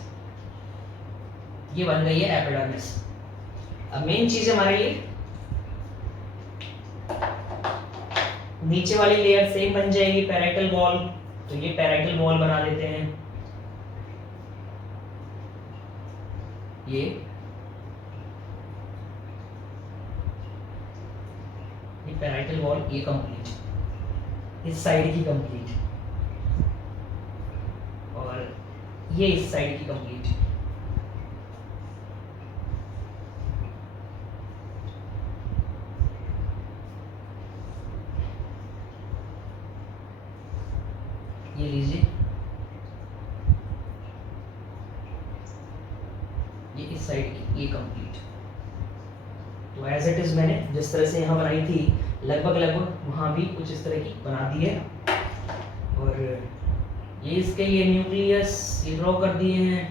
ये बन गई है एपिडर्मिस। अब मेन चीज हमारे लिए नीचे वाली लेयर सेम बन जाएगी, पैराइटल वॉल, तो ये पैराइटल वॉल बना देते हैं, ये पैराइटल वॉल, ये कंप्लीट, इस साइड की कंप्लीट, और ये इस साइड की कंप्लीट। ये लीजिए, ये इस साइड की ये कंप्लीट। तो एज इट इज मैंने जिस तरह से यहाँ बनाई थी लगभग वहाँ भी कुछ इस तरह की बना दी है, और ये इसके ये न्यूक्लियस ये ड्रॉ कर दिए हैं,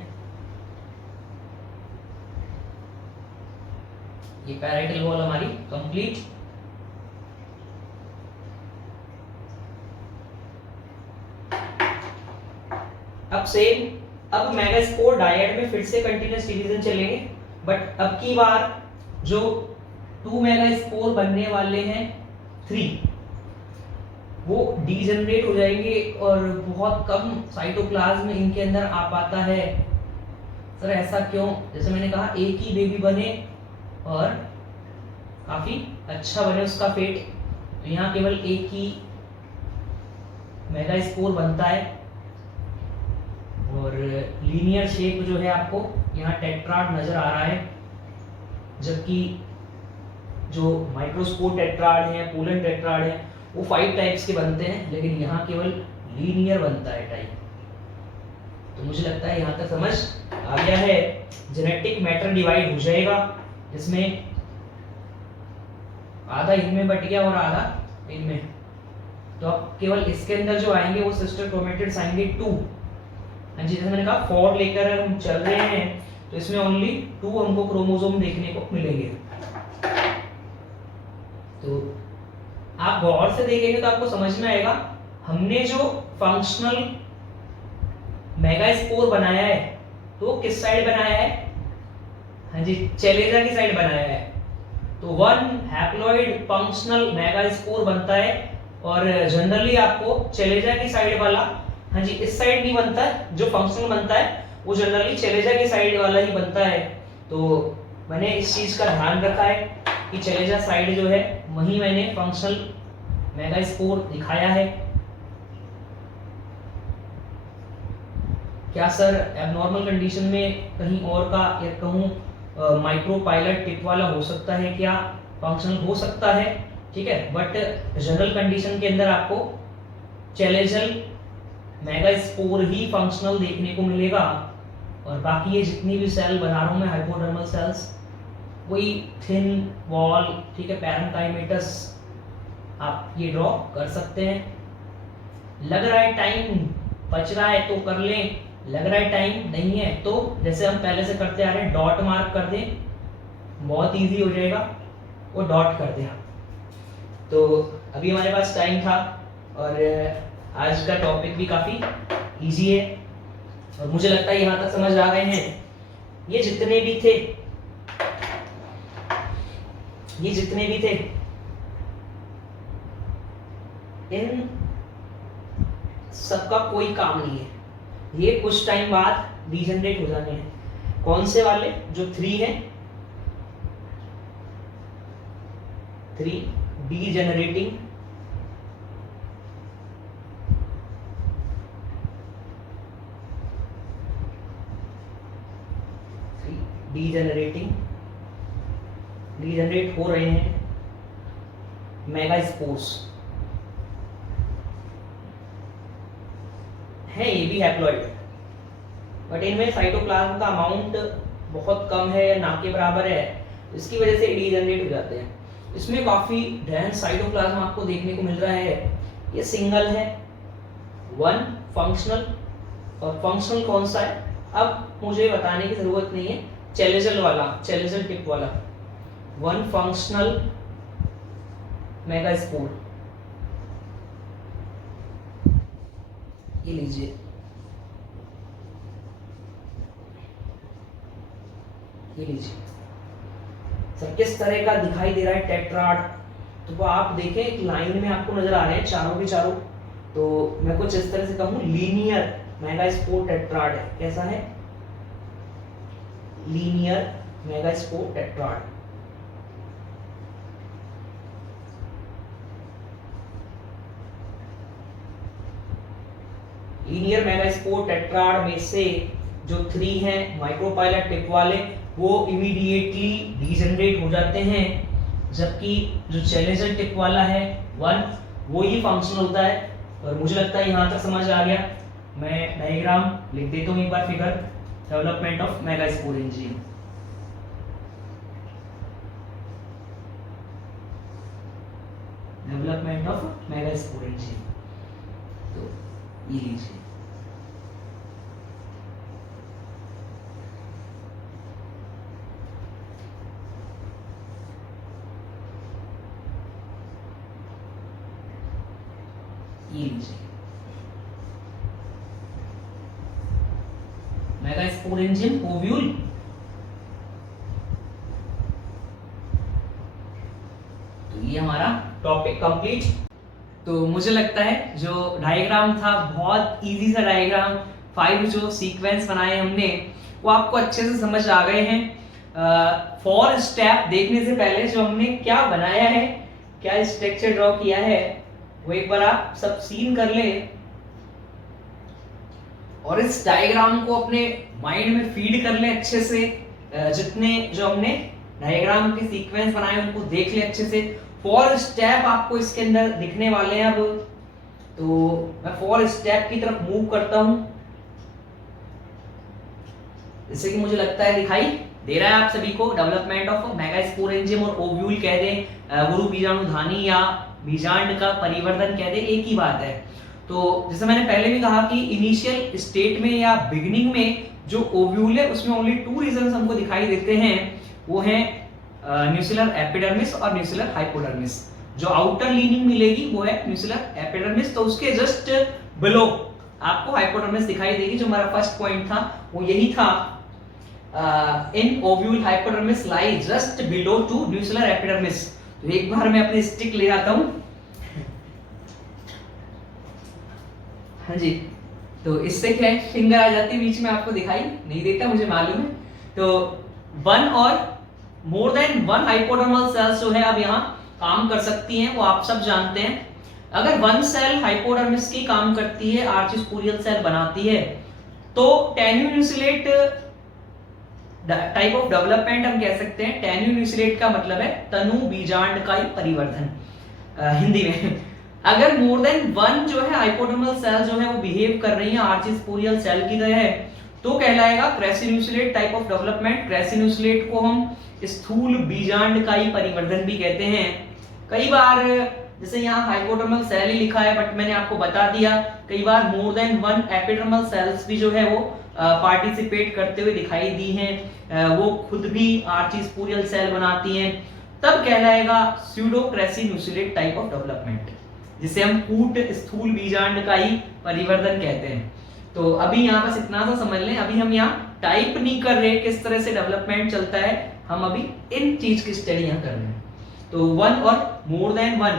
ये पैराइटल वॉल हमारी कंप्लीट। अब सेम अब मेगास्पोर डायड में फिर से कंटीन्यूअस डिवीजन चलेंगे, बट अब की बार जो 2 मेगास्पोर बनने वाले हैं 3 वो डीजनरेट हो जाएंगे, और बहुत कम साइटोप्लाज्म इनके अंदर आ पाता है। सर ऐसा क्यों? जैसे मैंने कहा एक ही बेबी बने और काफी अच्छा बने उसका फेट, तो यहाँ केवल एक ही मेगास्पोर बनता है, और लीनियर शेप जो है आपको यहाँ टेट्राड नजर आ रहा है, जबकि जो माइक्रोस्पोर टेट्राड है, पोलन टेट्राड है, वो 5 टाइप्स के बनते हैं, लेकिन यहाँ केवल लीनियर बनता है टाइप। तो मुझे लगता है यहाँ तक समझ आ गया है। जेनेटिक मैटर डिवाइड हो जाएगा, जिसमें आधा इनमें बट गया और आधा इनमें, तो अब केवल इसके अंदर जो आएंगे वो सिस्टर क्रोमेटिड्स आएंगे 2। हाँ जी, जैसे मैंने कहा 4 लेकर हम चल रहे हैं, तो इसमें ओनली 2 हमको क्रोमोसोम देखने को मिलेंगे। तो आप गौर से देखेंगे तो आपको समझ में आएगा, हमने जो फंक्शनल मेगास्पोर बनाया है तो किस साइड बनाया है? हाँ जी, चेलेजा की साइड बनाया है। तो 1 हैप्लॉइड फंक्शनल मेगास्पोर बनता है, और जनरली आपको चेलेजा की साइड वाला, हाँ जी, इस साइड नहीं बनता है, जो फंक्शनल बनता है वो जनरली चेलेजा की साइड वाला ही बनता है। तो मैंने इस चीज का ध्यान रखा है कि चेलेजा साइड जो है वहीं मैंने फंक्शनल मेगास्पोर दिखाया है। क्या सर एबनॉर्मल कंडीशन में कहीं और का, या कहूँ माइक्रोपाइलर टिप वाला हो सकता है क्या, फंक्शनल हो सकता है, ठीक है, बट जनरल कंडीशन के अंदर आपको चैलेंजल मेगास्पोर ही फंक्शनल देखने को मिलेगा। और बाकी ये जितनी भी सेल बना रहा हूँ मैं हाइपोडर्मल सेल्स, वही थिन वॉल, ठीक है, पैरेंकाइमेटस आप ये ड्रॉ कर सकते हैं। लग रहा है टाइम, बच रहा है तो कर लें, लग रहा है टाइम नहीं है तो जैसे हम पहले से करते आ रहे हैं डॉट मार्क कर दें, बहुत इजी हो जाएगा, वो डॉट कर दें आप। तो अभी हमारे पास टाइम था और आज का टॉपिक भी काफ़ी इजी है और मुझे लगता है यहाँ तक समझ आ गए हैं। ये जितने भी थे इन सबका कोई काम नहीं है, ये कुछ टाइम बाद डीजनरेट हो जाने हैं। कौन से वाले? जो 3 है, 3 डीजनरेटिंग, डीजनरेट हो रहे हैं मेगास्पोर्स है, ये भी हैप्लॉइड, बट इनमें साइटोप्लाज्म का अमाउंट बहुत कम है या ना के बराबर है, इसकी वजह से डीजनरेट हो जाते हैं। इसमें काफी डेंस साइटोप्लाज्म आपको देखने को मिल रहा है। ये सिंगल है, 1 फंक्शनल, और फंक्शनल कौन सा है अब मुझे बताने की जरूरत नहीं है, चैलेंजल टिप वाला 1 फंक्शनल मेगास्पोर, ये लीजिए। ये लीजिए सर, किस तरह का दिखाई दे रहा है टेट्राड। तो वो आप देखें एक लाइन में आपको नजर आ रहे हैं चारों के चारों, तो मैं कुछ इस तरह से कहूँ लीनियर मेगास्पोर टेट्राड है। कैसा है? Linear megaspore tetrad. Linear megaspore tetrad में से जो 3 हैं माइक्रोपाइलर टिप वाले, वो इमीडिएटली डीजनरेट हो जाते हैं, जबकि जो चैलेंजर टिप वाला है 1, वो ही फंक्शनल होता है। और मुझे लगता है यहाँ तक समझ आ गया। मैं डायग्राम लिख देता हूँ एक बार, figure development of megaspore enzyme. Development of megaspore enzyme, तो ये लीजिए। मेगास्पोर एंजाइम ओव्यूल, तो ये हमारा टॉपिक कंप्लीट। तो मुझे लगता है जो डायग्राम था बहुत इजी सा डायग्राम, 5 जो सीक्वेंस बनाए हमने वो आपको अच्छे से समझ आ गए हैं। 4 स्टेप देखने से पहले जो हमने क्या बनाया है, क्या स्ट्रक्चर ड्रॉ किया है, वो एक बार आप सब सीन कर ले और इस डायग्राम को अपने माइंड में फीड कर ले अच्छे से। जितने जो हमने डायग्राम के सीक्वेंस बनाए उनको देख ले अच्छे से। 4 स्टेप आपको इसके अंदर दिखने वाले हैं। अब तो मैं 4 स्टेप की तरफ मूव करता हूं, जैसे कि मुझे लगता है दिखाई दे रहा है आप सभी को। डेवलपमेंट ऑफ मेगास्पोर एंजाइम और ओव्यूल कह दें, गुरु बीजाणुधानी या बीजांड का परिवर्तन कह दें, एक ही बात है। तो जैसे मैंने पहले भी कहा कि इनिशियल स्टेट में या बिगिनिंग में जो ओव्यूल है उसमें ओनली 2 रीजंस हमको दिखाई देते हैं, वो है न्यूसिलर एपिडर्मिस और न्यूसिलर हाइपोडर्मिस। जो आउटर लीनिंग मिलेगी वो है न्यूसिलर एपिडर्मिस, तो उसके जस्ट बिलो आपको हाइपोडर्मिस दिखाई देगी। जो हमारा फर्स्ट पॉइंट था वो यही था, in ovule hypodermis lie just below to nucellar epidermis. तो एक बार मैं अपनी स्टिक ले आता हूं, हाँ जी, तो इससे क्या है फिंगर आ जाती है बीच में, आपको दिखाई नहीं देता मुझे मालूम है। तो 1 और मोर देन 1 हाइपोडर्मल सेल्स जो है अब यहाँ काम कर सकती हैं, वो आप सब जानते हैं। अगर 1 सेल हाइपोडर्मिस की काम करती है, आर्चिस्पोरियल सेल बनाती है, तो टेन्यून्यूसिलेट टाइप ऑफ डेवलपमेंट हम कह सकते हैं टेन्यून्यूक्लिएट का मतलब है तनु बीजांडकाई परिवर्धन हिंदी में। अगर मोर देन वन जो है हाइपोडर्मल सेल जो है वो बिहेव कर रही है आर्चिस्पोरियल सेल की तरह है तो कहलाएगा क्रेसिन्यूक्लिएट टाइप ऑफ डेवलपमेंट। क्रेसिन्यूक्लिएट को हम स्थूल बीजांडकाई परिवर्धन भी कहते हैं। कई बार जैसे यहाँ हाइपोडर्मल सेल ही लिखा है बट मैंने आपको बता दिया कई बार more than one epidermal cells भी जो है वो पार्टिसिपेट करते हुए दिखाई दी हैं, वो खुद भी आर्चिस्पोरियल सेल बनाती हैं, तब कहलाएगा स्यूडो क्रेसिन्यूक्लिएट टाइप ऑफ डेवलपमेंट जिसे हम कूट स्थूल बीजांडकाई परिवर्धन कहते हैं। तो अभी यहाँ बस इतना सा समझ लें, अभी हम यहाँ टाइप नहीं कर रहे किस तरह से डेवलपमेंट चलता है, हम अभी इन चीज की स्टडी यहाँ कर रहे हैं। तो वन और मोर देन वन,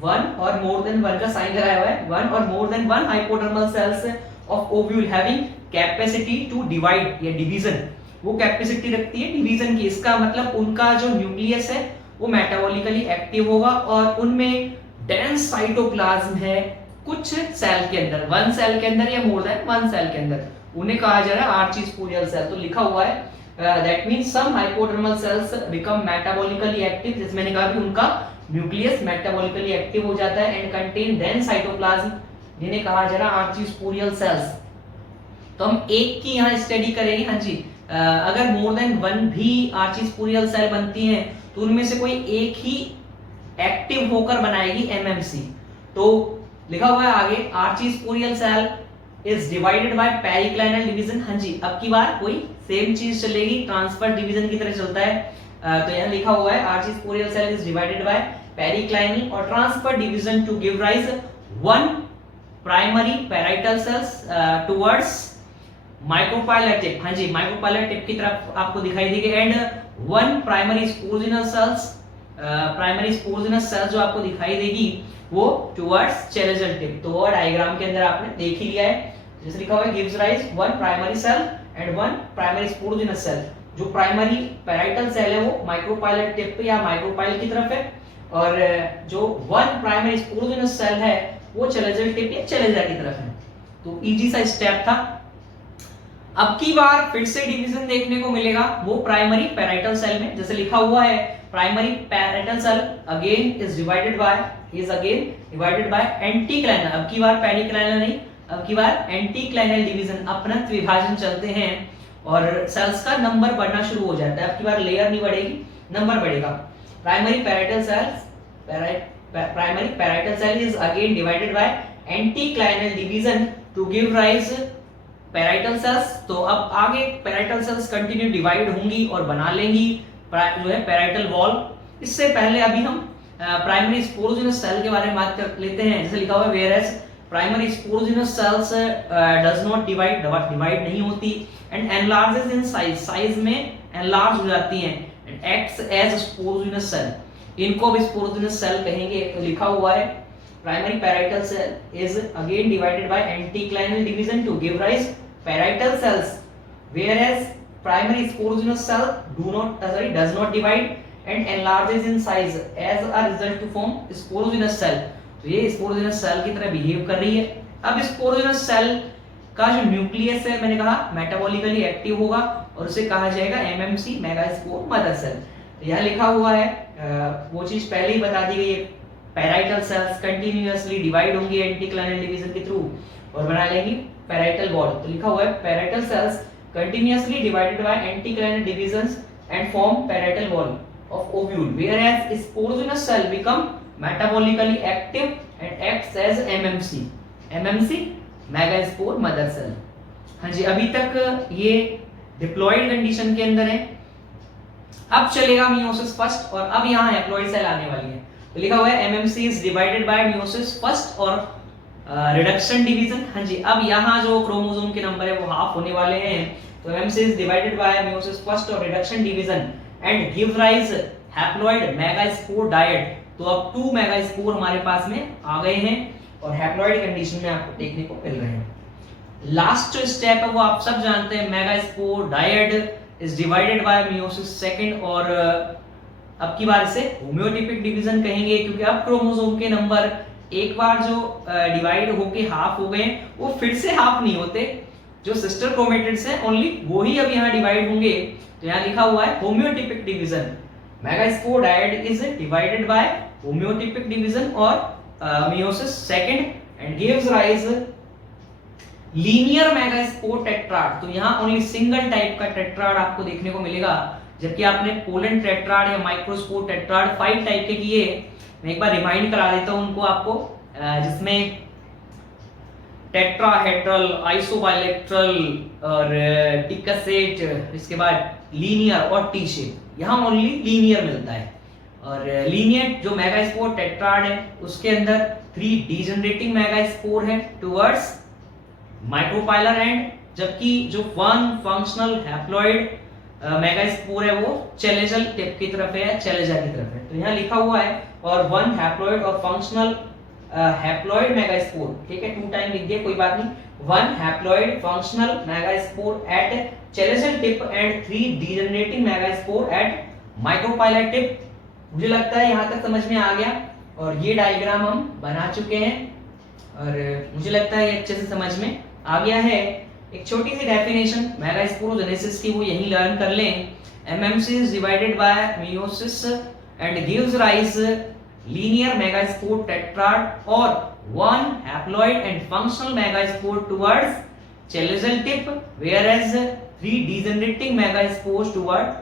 वन और मोर देन वन का साइन लगाया हुआ है, वन और more than one hypodermal cells of ovule having capacity to divide या डिवीजन, वो कैपेसिटी रखती है डिवीजन की। इसका मतलब उनका जो न्यूक्लियस है वो मेटाबॉलिकली एक्टिव होगा और उनमें डेंस साइटोप्लाज्म है कुछ सेल के अंदर, वन सेल के अंदर या मोर देन वन सेल के अंदर, उन्हें कहा जा रहा है आर्चिस्पोरियल सेल। तो लिखा हुआ है that means some hypodermal cells become metabolically active, जिसमें मैंने कहा कि उनका न्यूक्लियस मेटाबॉलिकली एक्टिव हो जाता है एंड कंटेन डेंस साइटोप्लाज्म, जिन्हें कहा जा रहा है आर्चिस्पोरियल सेल्स। तो हम एक की यहाँ स्टडी करेंगे। हाँ जी, अगर मोर देन वन भी आर्चिस्पोरियल सेल बनती हैं तो उनमें से कोई एक ही एक्टिव होकर बनाएगी एमएमसी। तो लिखा हुआ है आगे archesporial cell is divided by periclinal division. हाँ जी, अब की बार कोई सेम चीज चलेगी, ट्रांसफर डिवीजन की तरह चलता है। तो यहाँ लिखा हुआ है archesporial cell is divided by periclinal और transfer division to give rise one primary parietal cells towards micropylar tip. हाँ जी, माइक्रोपाइलर टिप की तरफ आपको दिखाई देगी and one primary sporogenous cells, primary sporogenous cell जो आपको दिखाई देगी वो टुवर्ड्स चेलेजल टिप। तो वो डायग्राम के अंदर आपने देख ही लिया है, जैसे लिखा हुआ है gives rise one primary cell and one primary sporogenous cell. जो प्राइमरी पैराइटल सेल है वो माइक्रोपाइलर टिप या माइक्रोपाइल की तरफ है और जो वन प्राइमरी स्पोरजिनस सेल है वो चेलेजल टिप या चेलेजा की तरफ है। तो इजी सा स्टेप था। अब की बार फिर से डिवीजन देखने को मिलेगा वो प्राइमरी पैराइटल सेल में, जैसे लिखा हुआ है primary parietal cell again is divided by anticlinal. अब की बार पेरिक्लाइनल नहीं, अब की बार एंटीक्लाइनल डिवीजन, अपनत्व विभाजन चलते हैं और सेल्स का नंबर बढ़ना शुरू हो जाता है। अब की बार लेयर नहीं बढ़ेगी, नंबर बढ़ेगा। Primary parietal cell is again divided by anticlinal division to give rise parietal cells. तो अब आगे पैराइटल सेल्स कंटिन्यू डिवाइड होंगी और बना लेंगी जो है पैराइटल वॉल। इससे पहले अभी हम प्राइमरी स्पोरोजिनस सेल के बारे में बात कर लेते हैं। जैसे लिखा हुआ है where as primary sporogenous cells does not divide नहीं होती and enlarges in size, size में एनलार्ज हो जाती हैं and acts as sporogenous cell, इनको भी स्पोरोजिनस सेल कहेंगे। तो लिखा हुआ है primary parietal cell is again divided by anticlinal division to give rise parietal cells, whereas primary sporogenous cell does not divide and enlarges in size as a result to form sporogenous cell। तो ये sporogenous cell की तरह behave कर रही है। अब sporogenous cell का जो न्यूक्लियस है मैंने कहा मेटाबॉलिकली एक्टिव होगा और उसे कहा जाएगा एमएमसी, मेगास्पोर मदर सेल। तो यह लिखा हुआ है वो चीज पहले ही बता दी गई है, पैराइटल सेल्स कंटिन्यूअसली डिवाइड होंगी एंटीक्लाइनल डिवीजन के थ्रू और बना लेंगी पैराइटल वॉल। तो लिखा हुआ है parietal cells continuously divided by anticlinal divisions and form parietal wall of ovule, whereas sporogenous cell become metabolically active and acts as MMC megaspore mother cell। हाँ जी, अभी तक ये डिप्लॉइड कंडीशन के अंदर है। अब चलेगा मियोसिस फर्स्ट और अब यहाँ हैप्लॉइड सेल आने वाली है। तो लिखा हुआ है MMC is divided by meiosis first और रिडक्शन डिवीजन। हाँ जी, अब यहाँ जो क्रोमोसोम के नंबर है वो हाफ होने वाले हैं। तो MMC is divided by meiosis first और reduction division and give rise haploid megaspore dyad. तो अब 2 मेगास्पोर हमारे पास में आ गए हैं और हैप्लॉइड कंडीशन में आपको देखने को मिल रहे हैं। लास्ट जो स्टेप है वो आप सब जानते हैं, megaspore diet is divided by meiosis second और अब की बार इसे होम्योटिपिक डिवीजन कहेंगे क्योंकि अब क्रोमोसोम के नंबर एक बार जो डिवाइड होके हाफ हो गए वो फिर से हाफ नहीं होते, जो सिस्टर क्रोमेटिड्स हैं ओनली वो ही अब यहाँ डिवाइड होंगे। तो यहाँ लिखा हुआ है homeotypic division, megaspore dyad is divided by homeotypic division और meiosis second and gives rise linear megaspore tetrad. तो यहाँ ओनली सिंगल टाइप का टेट्राड आपको देखने को मिलेगा, जबकि आपने पोलन टेट्राड या माइक्रोस्पोर टेट्राड 5 टाइप के किए। मैं एक बार रिमाइंड करा देता हूँ उनको आपको, जिसमें टेट्राहेड्रल, आइसोबाइलेट्रल और डिकसेट, इसके बाद लीनियर और टी शेप। यहाँ ओनली लीनियर मिलता है। और लीनियर जो मेगास्पोर टेट्राड है उसके अंदर 3 डीजनरेटिंग मेगास्पोर है टुवर्ड्स माइक्रोपाइलर एंड, जबकि जो 1 फंक्शनल हैप्लॉइड मेगास्पोर है वो चेलेजल टिप की तरफ है या चेलेजा की तरफ है। तो यहाँ लिखा हुआ है और 1 हैप्लॉइड और फंक्शनल हैप्लॉइड मेगास्पोर, ठीक है 2 टाइम लिख दिया कोई बात नहीं। 1 haploid functional megaspore at chalazal tip and 3 degenerating megaspore at micropylar tip. मुझे लगता है यहाँ तक समझ में आ गया और ये डायग्राम हम बना चुके हैं और मुझे लगता है ये अच्छे से समझ में आ गया है। एक छोटी सी डेफिनेशन मेगास्पोरोजेनेसिस की वो यही लर्न कर लें। MMC is divided by meiosis and gives rise linear megaspore tetrad or 1 haploid and functional megaspore towards chelazal tip, whereas 3 degenerating megaspores toward,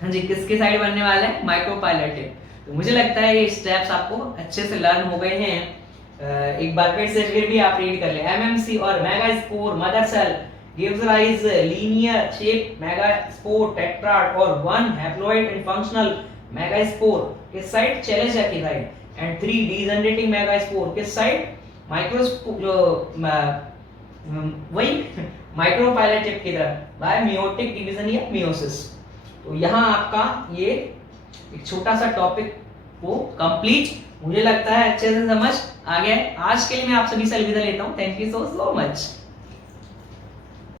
हाँ जी, किसके साइड बनने वाला है, माइक्रोपाइलर टिप। तो मुझे लगता है ये स्टेप्स आपको अच्छे से लर्न हो गए हैं। एक बार फिर भी आप रीड कर ले। MMC और megaspore mother cell gives rise linear shape megaspore tetrad और 1 haploid and functional megaspore किस साइड, चेलेजा की साइड, एंड 3 डीजनरेटिंग मेगास्पोर किस साइड, माइक्रोस्पोर जो वही माइक्रोपाइलर टिप की तरफ बाय मेयोटिक डिवीजन या मेयोसिस। तो यहाँ आपका ये एक छोटा सा टॉपिक को कंप्लीट मुझे लगता है अच्छे से समझ आ गया है। आज के लिए मैं आप सभी से अलविदा लेता हूँ। Thank you so much.